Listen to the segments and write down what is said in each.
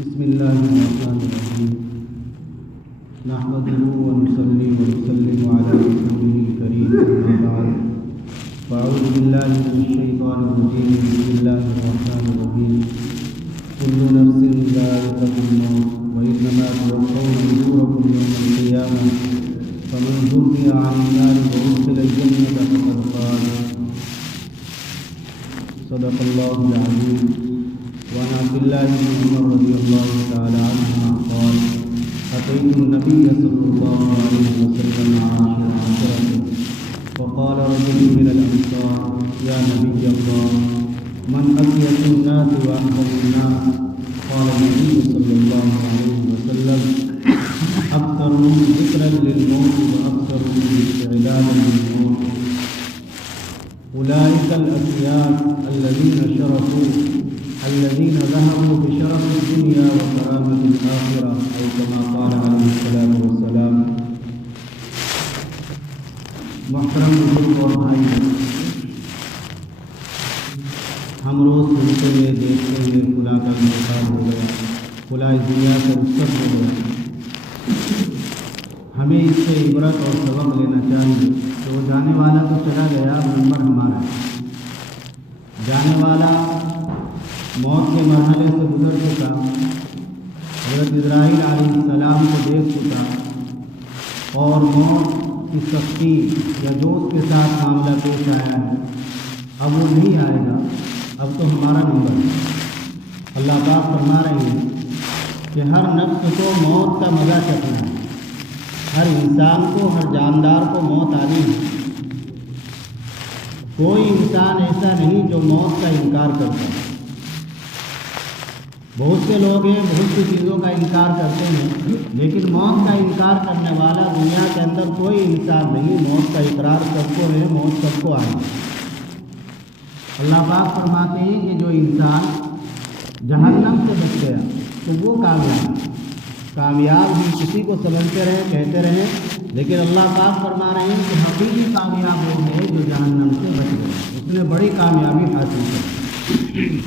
بسم الله الرحمن الرحيم نحمده ونصلي ونسلم على رسوله الكريم أما بعد فأعوذ بالله من الشيطان الرجيم بسم الله الرحمن الرحيم كل نفس ذائقة الموت وإنما توفون أجوركم يوم القيامة فمن زحزح عن النار وأدخل الجنة فقد فاز صدق الله العظيم. وعن عبد الله بن عمر رضي الله تعالى عنهما قال أتيت النبي صلى الله عليه وسلم عاشرة فقال رجل من الأنصار يا نبي الله من أكيس الناس وأحسن الناس؟ قال النبي صلى الله عليه وسلم أكثرهم ذكرا للموت وأكثرهم استعدادا للموت. أولئك الأكياس الذين ذهبوا بشرف الدنيا وكرامة الآخرة أو كما قال عليه الصلاة والسلام. محترم بزرگ اور بھائی، ہم روز سنتے ہوئے دیکھتے ہوئے خدا کا انتقال ہو گیا، خدا اس دنیا سے رخصت ہو گیا. ہمیں اس سے عبرت اور سبق لینا چاہیے کہ وہ جانے والا تو چلا گیا، نمبر ہمارا ہے. جانے والا موت کے مرحلے سے گزر چکا، حضرت اسرائیل علیہ السلام کو دیکھ چکا، اور موت کی سختی یا جوش کے ساتھ معاملہ پیش آیا ہے. اب وہ نہیں آئے گا، اب تو ہمارا نمبر ہے. اللہ پاک فرما رہے ہیں کہ ہر نفس کو موت کا مزہ چکھنا ہے، ہر انسان کو، ہر جاندار کو موت آنی ہے. کوئی انسان ایسا نہیں جو موت کا انکار کرتا ہے. بہت سے لوگ ہیں بہت سی چیزوں کا انکار کرتے ہیں، لیکن موت کا انکار کرنے والا دنیا کے اندر کوئی انسان نہیں. موت کا اقرار سب کو ہے، موت سب کو آئے. اللہ پاک فرماتے ہیں کہ جو انسان جہنم سے بچ گیا تو وہ کامیاب بھی کسی کو سمجھتے رہے، کہتے رہے، لیکن اللہ پاک فرما رہے ہیں کہ حقیقی کامیاب وہ ہے جو جہنم سے بچ گیا، اس نے بڑی کامیابی حاصل کی.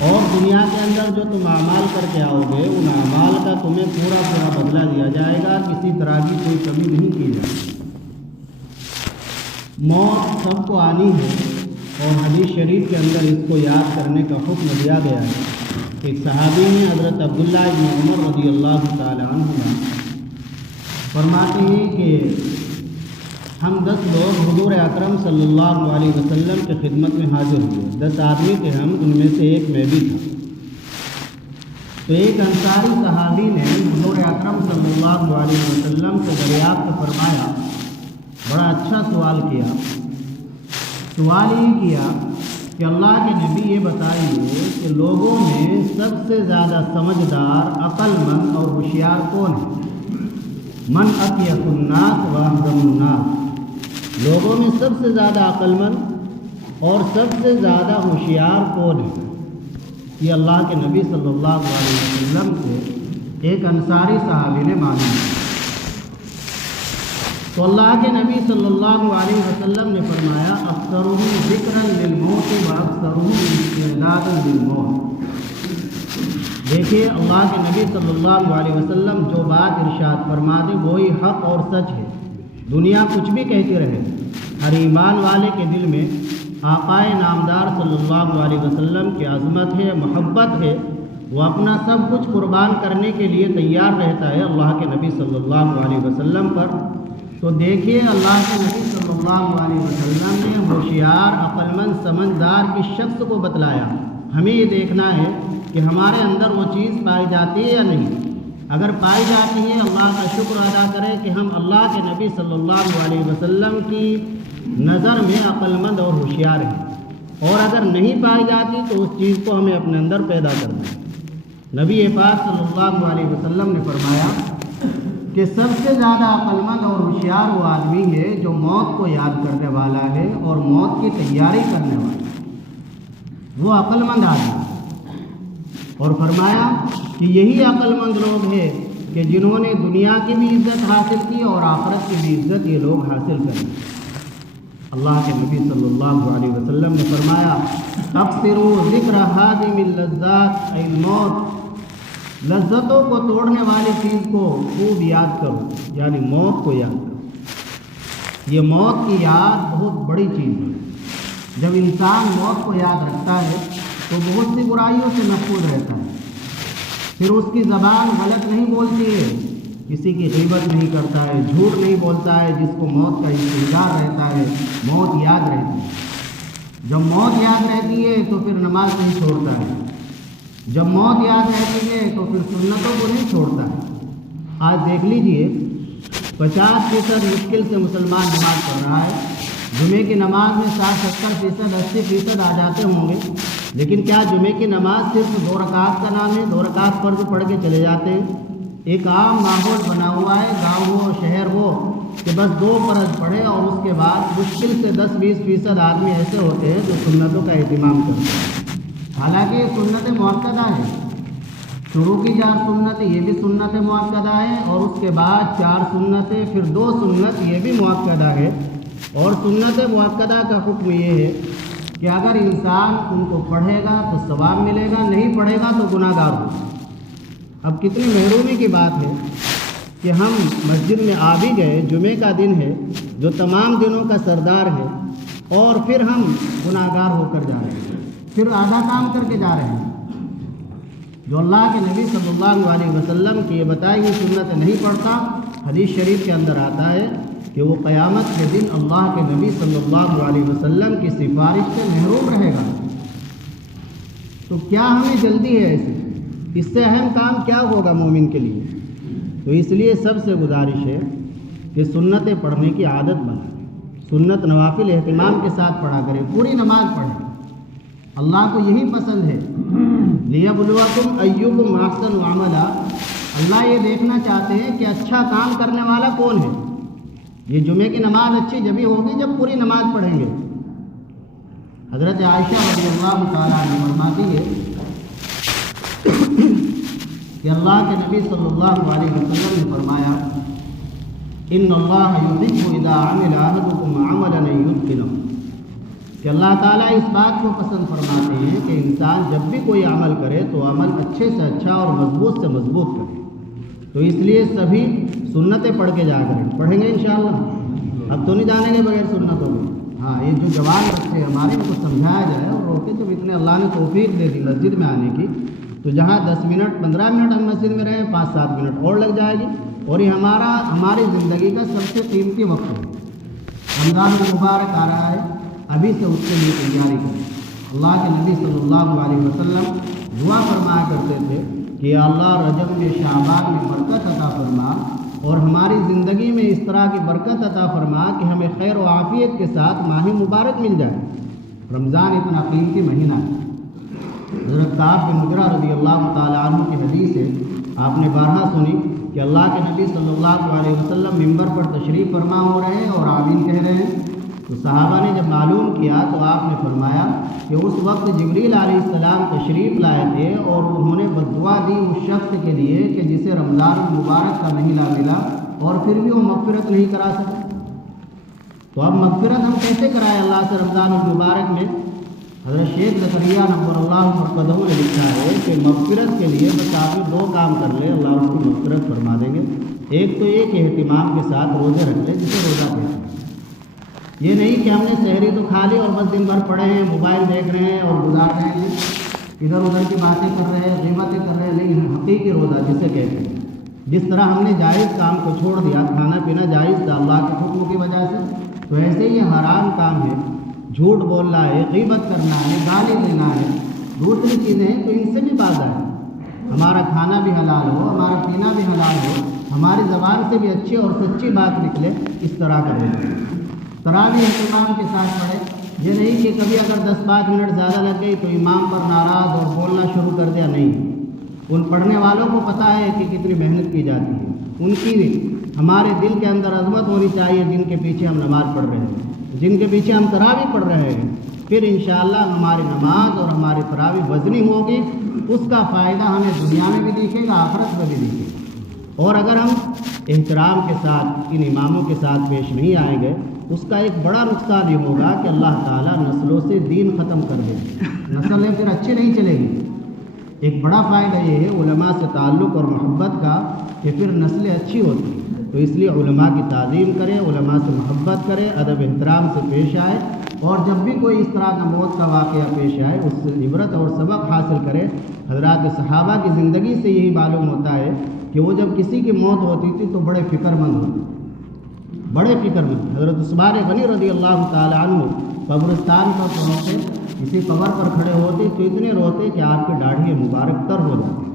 اور دنیا کے اندر جو تم اعمال کر کے آؤ گے، ان اعمال کا تمہیں پورا بدلہ دیا جائے گا، کسی طرح کی کوئی کمی نہیں کی جائے گی. موت سب کو آنی ہے، اور حدیث شریف کے اندر اس کو یاد کرنے کا حکم دیا گیا ہے. ایک صحابی ہیں حضرت عبداللہ بن عمر رضی اللہ تعالی عنہما فرماتے ہیں کہ ہم 10 لوگ حضور اکرم صلی اللہ علیہ وسلم کی خدمت میں حاضر ہوئے. 10 آدمی تھے ہم، ان میں سے ایک میں بھی تھا. تو ایک انصاری صحابی نے حضور اکرم صلی اللہ علیہ وسلم سے دریافت فرمایا، بڑا اچھا سوال کیا. سوال یہ کیا کہ اللہ کے نبی یہ بتائیے کہ لوگوں میں سب سے زیادہ سمجھدار، عقل مند اور ہوشیار کون ہے؟ من اکیس الناس و احزم الناس. لوگوں میں سب سے زیادہ عقل مند اور سب سے زیادہ ہوشیار کون ہے؟ یہ اللہ کے نبی صلی اللہ علیہ وسلم سے ایک انصاری صحابی نے مانگا. تو اللہ کے نبی صلی اللہ علیہ وسلم نے فرمایا، اکثرهم ذکرا للموت و اکثرهم استعدادا للموت. دیکھیے اللہ کے نبی صلی اللہ علیہ وسلم جو بات ارشاد فرما دے وہی حق اور سچ ہے. دنیا کچھ بھی کہتی رہے، ہر ایمان والے کے دل میں آقائے نامدار صلی اللہ علیہ وسلم کی عظمت ہے، محبت ہے. وہ اپنا سب کچھ قربان کرنے کے لیے تیار رہتا ہے اللہ کے نبی صلی اللہ علیہ وسلم پر. تو دیکھیے اللہ کے نبی صلی اللہ علیہ وسلم نے ہوشیار، عقل مند، سمجھدار کس شخص کو بتلایا. ہمیں یہ دیکھنا ہے کہ ہمارے اندر وہ چیز پائی جاتی ہے یا نہیں. اگر پائی جاتی ہے اللہ کا شکر ادا کریں کہ ہم اللہ کے نبی صلی اللہ علیہ وسلم کی نظر میں عقل مند اور ہوشیار ہیں. اور اگر نہیں پائی جاتی تو اس چیز کو ہمیں اپنے اندر پیدا کرنا ہے. نبی پاک صلی اللہ علیہ وسلم نے فرمایا کہ سب سے زیادہ عقل مند اور ہوشیار وہ آدمی ہے جو موت کو یاد کرنے والا ہے اور موت کی تیاری کرنے والا ہے. وہ عقل مند آدمی. اور فرمایا کہ یہی عقل مند لوگ ہیں کہ جنہوں نے دنیا کی بھی عزت حاصل کی اور آخرت کی بھی عزت یہ لوگ حاصل کریں. اللہ کے نبی صلی اللہ علیہ وسلم نے فرمایا، اکثروا ذکر ہادم اللذات ای الموت. لذتوں کو توڑنے والی چیز کو خوب یاد کرو، یعنی موت کو یاد کرو۔ یہ موت کی یاد بہت بڑی چیز ہے۔ جب انسان موت کو یاد رکھتا ہے تو بہت سی برائیوں سے محفوظ رہتا ہے۔ پھر اس کی زبان غلط نہیں بولتی ہے، کسی کی غیبت نہیں کرتا ہے، جھوٹ نہیں بولتا ہے، جس کو موت کا انتظار رہتا ہے، موت یاد رہتی ہے۔ جب موت یاد رہتی ہے تو پھر نماز نہیں چھوڑتا ہے، جب موت یاد رہتی ہے تو پھر سنتوں کو نہیں چھوڑتا ہے۔ آج دیکھ لیجئے 50% مشکل سے مسلمان نماز پڑھ رہا ہے، جمعے کی نماز میں 60-70%، 80% آ جاتے ہوں گے، لیکن کیا جمعے کی نماز صرف 2 رکعت کا نام ہے؟ 2 رکعت فرض پڑھ کے چلے جاتے ہیں۔ ایک عام ماحول بنا ہوا ہے، گاؤں ہو شہر ہو، کہ بس 2 فرض پڑھے اور اس کے بعد مشکل سے 10-20% آدمی ایسے ہوتے ہیں جو سنتوں کا اہتمام کرتے ہیں۔ حالانکہ یہ سنت مؤکدہ ہے، شروع کی 4 سنتیں یہ بھی سنت مؤکدہ ہے، اور اس کے بعد 4 سنتیں، پھر 2 سنت یہ بھی مؤکدہ ہے۔ اور سنت مؤکدہ کا حکم یہ ہے کہ اگر انسان ان کو پڑھے گا تو ثواب ملے گا، نہیں پڑھے گا تو گناہ گار ہوگا۔ اب کتنی محرومی کی بات ہے کہ ہم مسجد میں آ بھی گئے، جمعے کا دن ہے جو تمام دنوں کا سردار ہے، اور پھر ہم گناہ گار ہو کر جا رہے ہیں، پھر آدھا کام کر کے جا رہے ہیں۔ جو اللہ کے نبی صلی اللہ علیہ وسلم کی یہ بتائی ہوئی سنت نہیں پڑھتا، حدیث شریف کے اندر آتا ہے کہ وہ قیامت کے دن اللہ کے نبی صلی اللہ علیہ وسلم کی سفارش سے محروم رہے گا۔ تو کیا ہمیں جلدی ہے ایسے؟ اس سے اہم کام کیا ہوگا مومن کے لیے؟ تو اس لیے سب سے گزارش ہے کہ سنتیں پڑھنے کی عادت بنائیں، سنت نوافل اہتمام کے ساتھ پڑھا کریں، پوری نماز پڑھیں۔ اللہ کو یہی پسند ہے، لِيَبْلُوَكُمْ أَيُّكُمْ أَحْسَنُ عَمَلًا۔ اللہ یہ دیکھنا چاہتے ہیں کہ اچھا کام کرنے والا کون ہے۔ یہ جمعے کی نماز اچھی جبھی ہوگی جب پوری نماز پڑھیں گے۔ حضرت عائشہ رضی اللہ تعالیٰ عنہ فرماتی ہے کہ اللہ کے نبی صلی اللہ علیہ وسلم نے فرمایا، ان اللہ یحب اذا عمل احدکم عملا ان یتقنہ، کہ اللہ تعالیٰ اس بات کو پسند فرماتے ہیں کہ انسان جب بھی کوئی عمل کرے تو عمل اچھے سے اچھا اور مضبوط سے مضبوط کرے۔ تو اس لیے سبھی سنتیں پڑھ کے جا کریں، پڑھیں گے انشاءاللہ۔ اب تو نہیں جانیں گے بغیر سنتوں میں۔ ہاں، یہ جو جوان بچے ہمارے ان کو سمجھایا جائے اور روکے، جب اتنے اللہ نے توفیق دے دی مسجد میں آنے کی، تو جہاں 10 منٹ 15 منٹ ہم مسجد میں رہیں، 5-7 منٹ اور لگ جائے گی، اور یہ ہماری زندگی کا سب سے قیمتی وقت ہے۔ رمضان المبارک آ رہا ہے، ابھی سے اس کے لیے تیاری کریں۔ اللہ کے نبی صلی اللہ علیہ وسلم دعا فرمایا کرتے تھے کہ یا اللہ رجب میں شعبان میں برکت عطا فرما، اور ہماری زندگی میں اس طرح کی برکت عطا فرما کہ ہمیں خیر و عافیت کے ساتھ ماہ مبارک مل جائے۔ رمضان اتنا قیمتی مہینہ ہے۔ حضرت کعب بن عجرہ رضی اللہ تعالیٰ عنہ کی حدیث ہے، آپ نے بارہا سنی کہ اللہ کے نبی صلی اللہ علیہ وسلم ممبر پر تشریف فرما ہو رہے ہیں اور آمین کہہ رہے ہیں۔ تو صحابہ نے جب معلوم کیا تو آپ نے فرمایا کہ اس وقت جبریل علیہ السلام تشریف لائے تھے اور انہوں نے بددعا دی اس شخص کے لیے کہ جسے رمضان المبارک کا مہینہ ملا اور پھر بھی وہ مغفرت نہیں کرا سکا۔ تو اب مغفرت ہم کیسے کرائیں اللہ سے رمضان المبارک میں؟ حضرت شیخ زکریا نور اللہ مرقدہ نے لکھا ہے کہ مغفرت کے لیے بس آپ 2 کام کر لیں، اللہ اس کی مغفرت فرما دیں گے۔ ایک تو یہ کہ اہتمام کے ساتھ روزے رکھ لیں، جسے روزہ کہتے ہیں۔ یہ نہیں کہ ہم نے سحری تو کھا لی اور بس دن بھر پڑے ہیں، موبائل دیکھ رہے ہیں اور گزار رہے ہیں، ادھر ادھر کی باتیں کر رہے ہیں، غیبتیں کر رہے ہیں، نہیں، حقیقی روزہ جسے کہتے ہیں۔ جس طرح ہم نے جائز کام کو چھوڑ دیا، کھانا پینا جائز تھا اللہ کے حکم کی وجہ سے، تو ایسے ہی حرام کام ہے، جھوٹ بولنا ہے، غیبت کرنا ہے، گالی دینا ہے، دوسری چیزیں ہیں، تو ان سے بھی باز آئے۔ ہمارا کھانا بھی حلال ہو، ہمارا پینا بھی حلال ہو، ہماری زبان سے بھی اچھی اور سچی بات نکلے، اس طرح کریں۔ تراویح اہتمام کے ساتھ پڑھے، یہ نہیں کہ کبھی اگر 10-5 منٹ زیادہ لگ گئی تو امام پر ناراض اور بولنا شروع کر دیا، نہیں۔ ان پڑھنے والوں کو پتہ ہے کہ کتنی محنت کی جاتی ہے، ان کی ہمارے دل کے اندر عظمت ہونی چاہیے جن کے پیچھے ہم نماز پڑھ رہے ہیں، جن کے پیچھے ہم تراویح پڑھ رہے ہیں۔ پھر انشاءاللہ ہماری نماز اور ہماری تراویح وزنی ہوگی، اس کا فائدہ ہمیں دنیا میں بھی دکھے گا، آخرت میں بھی دکھے گا۔ اور اگر ہم احترام کے ساتھ ان اماموں کے ساتھ پیش نہیں آئیں گے، اس کا ایک بڑا نقصان یہ ہوگا کہ اللہ تعالیٰ نسلوں سے دین ختم کر دے گی، نسلیں پھر اچھی نہیں چلے گی۔ ایک بڑا فائدہ یہ ہے علماء سے تعلق اور محبت کا کہ پھر نسلیں اچھی ہوتی ہیں۔ تو اس لیے علماء کی تعظیم کرے، علماء سے محبت کرے، ادب احترام سے پیش آئے، اور جب بھی کوئی اس طرح کا موت کا واقعہ پیش آئے اس سے عبرت اور سبق حاصل کرے۔ حضرات صحابہ کی زندگی سے یہی معلوم ہوتا ہے کہ وہ جب کسی کی موت ہوتی تھی تو بڑے فکر مند ہوتے، بڑے فکر مند۔ حضرت عثمان غنی رضی اللہ تعالی عنہ قبرستان پر پہنچے، کسی قبر پر کھڑے ہوتے تو اتنے روتے کہ آپ کی داڑھی مبارک تر ہو جاتی۔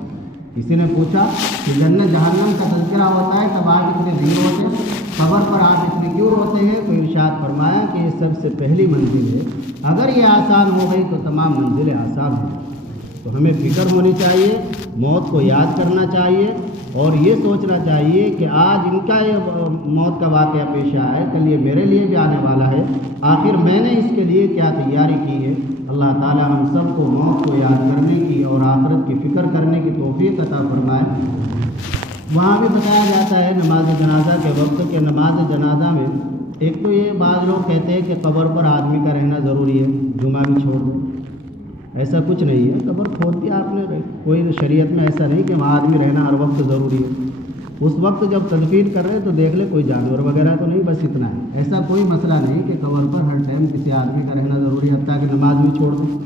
کسی نے پوچھا کہ جنت جہنم کا تذکرہ ہوتا ہے تب آپ اتنے نہیں روتے، قبر پر آپ اتنے کیوں روتے ہیں؟ تو ارشاد فرمایا کہ یہ سب سے پہلی منزل ہے، اگر یہ آسان ہو گئی تو تمام منزلیں آسان ہوں گی۔ تو ہمیں فکر ہونی چاہیے، موت کو یاد کرنا چاہیے، اور یہ سوچنا چاہیے کہ آج ان کا یہ موت کا واقعہ پیش آیا ہے، کل یہ میرے لیے بھی آنے والا ہے، آخر میں نے اس کے لیے کیا تیاری کی ہے۔ اللہ تعالی ہم سب کو موت کو یاد کرنے کی اور آخرت کی فکر کرنے کی توفیق عطا فرمائے۔ وہاں بھی بتایا جاتا ہے نماز جنازہ کے وقت کہ نماز جنازہ میں ایک تو یہ بعض لوگ کہتے ہیں کہ قبر پر آدمی کا رہنا ضروری ہے، جمعہ بھی چھوڑ دیں، ایسا کچھ نہیں ہے۔ قبر کھود دیا آپ نے، کوئی شریعت میں ایسا نہیں کہ وہاں آدمی رہنا ہر وقت ضروری ہے۔ اس وقت جب تدفین کر رہے ہیں تو دیکھ لے کوئی جانور وغیرہ تو نہیں، بس اتنا ہے۔ ایسا کوئی مسئلہ نہیں کہ قبر پر ہر ٹائم کسی آدمی کا رہنا ضروری ہے، حتیٰ کہ نماز بھی چھوڑ دیں۔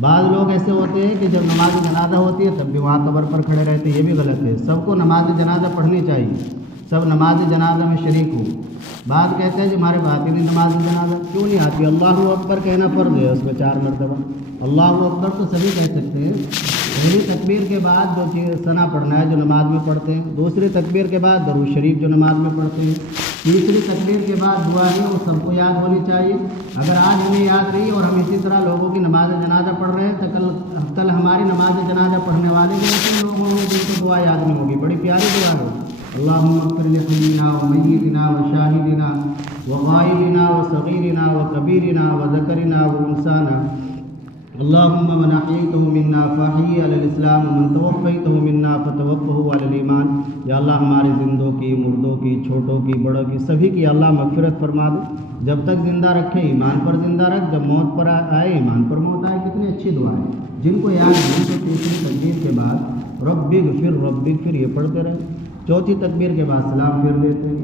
بعض لوگ ایسے ہوتے ہیں کہ جب نماز جنازہ ہوتی ہے تب بھی وہاں قبر پر کھڑے رہتے ہیں، یہ بھی غلط ہے۔ سب کو نماز جنازہ پڑھنی چاہیے، سب نماز جنازہ میں شریک ہوں۔ بعض کہتے ہیں کہ ہمارے بات ہی نہیں نماز جنازہ، کیوں نہیں آتی؟ اللہ اکبر کہنا فرض ہے، اس میں 4 مرتبہ اللہ اکبر تو سبھی کہہ سکتے ہیں۔ پہلی تکبیر کے بعد جو چیز ثنا پڑھنا ہے جو نماز میں پڑھتے ہیں، دوسری تکبیر کے بعد درود شریف جو نماز میں پڑھتے ہیں، تیسری تکبیر کے بعد دعا ہے وہ سب کو یاد ہونی چاہیے۔ اگر آج ہمیں یاد رہی اور ہم اسی طرح لوگوں کی نماز جنازہ پڑھ رہے ہیں تو کل ہماری نماز جنازہ پڑھنے والے بھی ایسے لوگ ہوں گے جن کو دعا یاد نہیں ہوگی، بڑی پیاری دعا ہے۔ اللہم اغفر لحینا ومیتنا وشاہدنا وغائبنا وصغیرنا وکبیرنا وذکرنا وانثانا اللہم من احییتہ منا فاحیہ علی الاسلام ومن توفیتہ منا فتوفہ علی الایمان۔ یا اللہ ہمارے زندوں کی، مردوں کی، چھوٹوں کی، بڑوں کی، سبھی کی اللہ مغفرت فرما دے۔ جب تک زندہ رکھے ایمان پر زندہ رکھ، جب موت پر آئے ایمان پر موت آئے۔ کتنی اچھی دعا ہے، جن کو یاد نہیں تو تیسری تکبیر کے بعد رب اغفر رب اغفر یہ پڑھتے رہے، چوتھی تکبیر کے بعد سلام پھیر لیتے ہیں۔